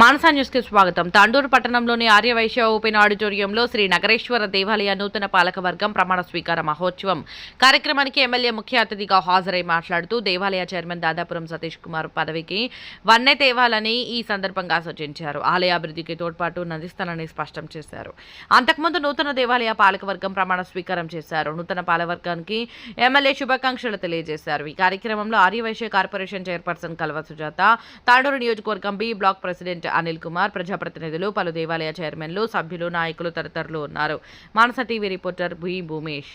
మానసా న్యూస్కి స్వాగతం. తాండూరు పట్టణంలోని ఆర్యవైశ్య ఓపెన్ ఆడిటోరియంలో శ్రీ నగరేశ్వర దేవాలయ నూతన పాలకవర్గం ప్రమాణ స్వీకార మహోత్సవం కార్యక్రమానికి ఎమ్మెల్యే ముఖ్య అతిథిగా హాజరై మాట్లాడుతూ దేవాలయ చైర్మన్ దాదాపురం సతీష్ కుమార్ పదవికి వన్నె తేవాలని ఈ సందర్భంగా సూచించారు. ఆలయ అభివృద్ధికి తోడ్పాటు నందిస్తానని స్పష్టం చేశారు. అంతకుముందు నూతన దేవాలయ పాలకవర్గం ప్రమాణ స్వీకారం చేశారు. నూతన పాలకవర్గానికి ఎమ్మెల్యే శుభాకాంక్షలు తెలియజేశారు. ఈ కార్యక్రమంలో ఆర్యవైశ్య కార్పొరేషన్ చైర్పర్సన్ కల్వ సుజాత తాండూరు నియోజకవర్గం B block president Anil Kumar ప్రజాప్రతినిధులు పలు దేవాలయ చైర్మన్లు సభ్యులు నాయకులు తదితరులు ఉన్నారు. Manasa TV reporter B Bhumesh.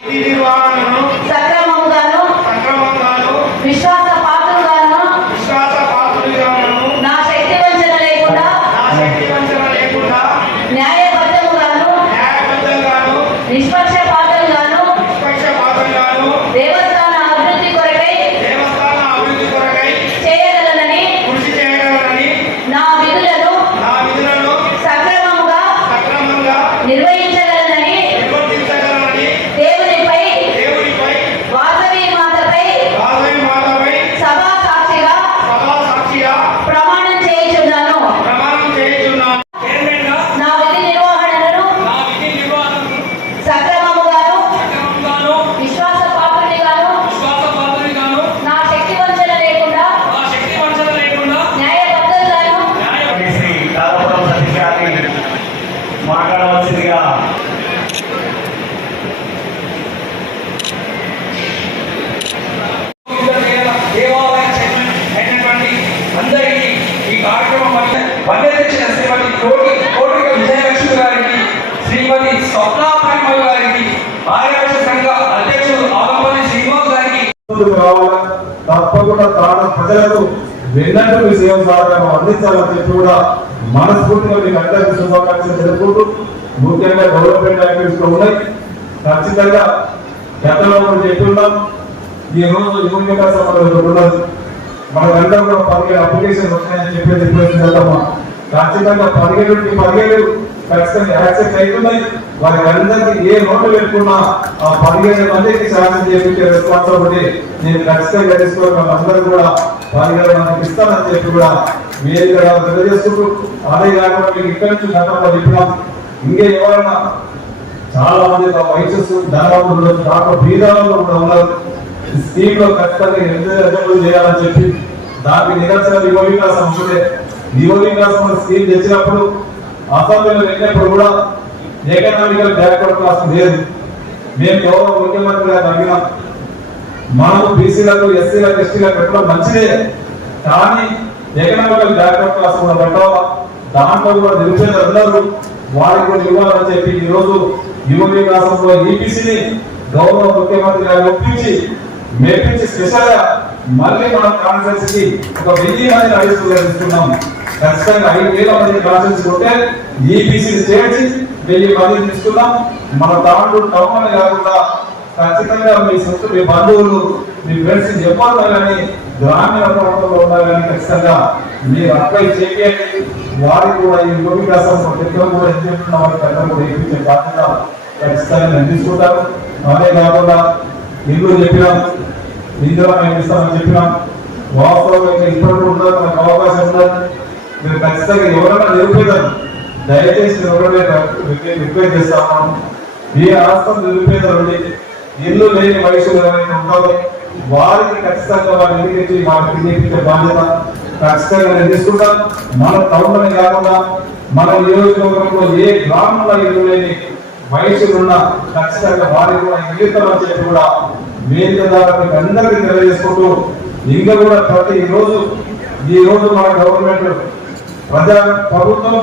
సక్రమంగా మధ్య తెచ్చిన శ్రీమతి కోటి కోటిక విజయలక్ష్మి గారికి శ్రీమతి గారికి సంఘ అధ్యక్షుడు ఆలంపల్లి శ్రీనివాస్ గారికి. తప్పకుండా తాను ప్రజలకు వెన్నట్టు మీ సేవ సహకారం అందించాలని చెప్పి కూడా మనస్ఫూర్తిగా మీకు అందరికీ శుభాకాంక్షలు తెలుపుకుంటూ ముఖ్యంగా గవర్నమెంట్ యాక్టివిటీస్ ఉన్నాయి. ఖచ్చితంగా గతంలో కూడా చెప్తున్నాం ఈ రోజు యువ ఉన్నది. మనకందరం కూడా పదిహేడు అప్లికేషన్ వచ్చాయని చెప్పేసి చెప్పేసి వెళ్తామా? ఖచ్చితంగా పదిహేడు నుండి పదిహేడు ఖచ్చితంగా యాక్సెప్ట్ అవుతున్నాయి. వారికి అందరికీ ఏ నోటు పెట్టుకున్నా ఆ పదిహేడు మందికి శాసనం చేపించే రెస్పాన్సిబిలిటీ నేను ఖచ్చితంగా తీసుకోవాలి అందరూ కూడా పదిహేడు మందికి ఇస్తానని చెప్పి కూడా మీరు ఇక్కడ తెలియజేసుకుంటూ అదే కాకుండా మీకు ఇక్కడి నుంచి గతంలో చెప్పినాం ఇంకే ఎవరైనా చాలా మంది వయసు ధనవంతులు డాక్టర్ బీదాలలో కూడా ఉన్నారు. స్కీమ్లో ఖచ్చితంగా ఎనిమిది రకాలు చేయాలని చెప్పి దానికి నిరసన నియోజకవర్గ సంస్థలే ఉంటుండే యువ స్కీమ్ తెచ్చినప్పుడు అసెంబ్లీలో వెళ్ళినప్పుడు కూడా ఎకనామికల్ బ్యాక్వర్డ్ క్లాస్ లేదు. మేము గౌరవ ముఖ్యమంత్రి గారు అడిగినాం మనము బీసీలకు ఎస్సీలకు ఎస్టీలకు పెట్టడం మంచిదే. కానీ ఎకనామికల్ బ్యాక్వర్డ్ క్లాస్ కూడా పెట్టాలా దాంట్లో కూడా నిరుపేదలు ఉన్నారు వారికి కూడా ఇవ్వాలని చెప్పి ఈరోజు యువ వికాసంలో ఈపీసీని గౌరవ ముఖ్యమంత్రి గారు ఒప్పించి మేపించి స్పెషల్గా మళ్ళీ మనం కాన్ఫరెన్స్కి ఒక వెయ్యి మంది నడుస్తున్నారు ఖచ్చితంగా ఐదు వేల మంది కాన్ఫరెన్స్ ఉంటే ఈ ఈపీసీని చేర్చి వెయ్యి మంది తీసుకున్నాం మన తాండూరు టౌన్ అనే కాకుండా ఖచ్చితంగా మీ సొంత మీ బంధువులు మీ ఫ్రెండ్స్ చెప్పాలి కానీ గ్రామీణ ప్రాంతంలో ఉన్నా కానీ ఖచ్చితంగా మీరు అప్లై చేయండి. వారికి కూడా ఈ యువ వికాసం ప్రతిలో కూడా ఏం చేస్తున్న వారికి అందరూ కూడా ఇప్పించే బాధ్యత ఖచ్చితంగా అందించుకుంటారు అదే కాకుండా ఇల్లు చెప్పినాం ఇందులో మేము ఇస్తామని చెప్పినాం. వాస్తవంగా ఇప్పటికీ ఉండదు మనకు అవకాశం ఉండదు మీరు ఖచ్చితంగా ఎవరైనా నిరుపేదలు దయచేసి ఎవరైనా రిక్వెస్ట్ చేస్తాము ఏ రాష్ట్రం నిరుపేదలు ఇల్లు లేని వయసులు ఎవరైనా ఉంటారో వారికి ఖచ్చితంగా వారిని ఇంటికి వారికి నేర్పించే బాధ్యత ఖచ్చితంగా నేను తీసుకుంటాం మన టౌన్లోనే కాకుండా మన నియోజకవర్గంలో ఏ గ్రామంలో ఇల్లు లేని వయసులున్న ఖచ్చితంగా వారికి కూడా ఇల్లు చెప్పి కూడా వేదిక ద్వారా మీకు అందరికీ తెలియజేసుకుంటూ ఇంకా కూడా ప్రతి రోజు ఈ రోజు మన గవర్నమెంట్ ప్రజా ప్రభుత్వం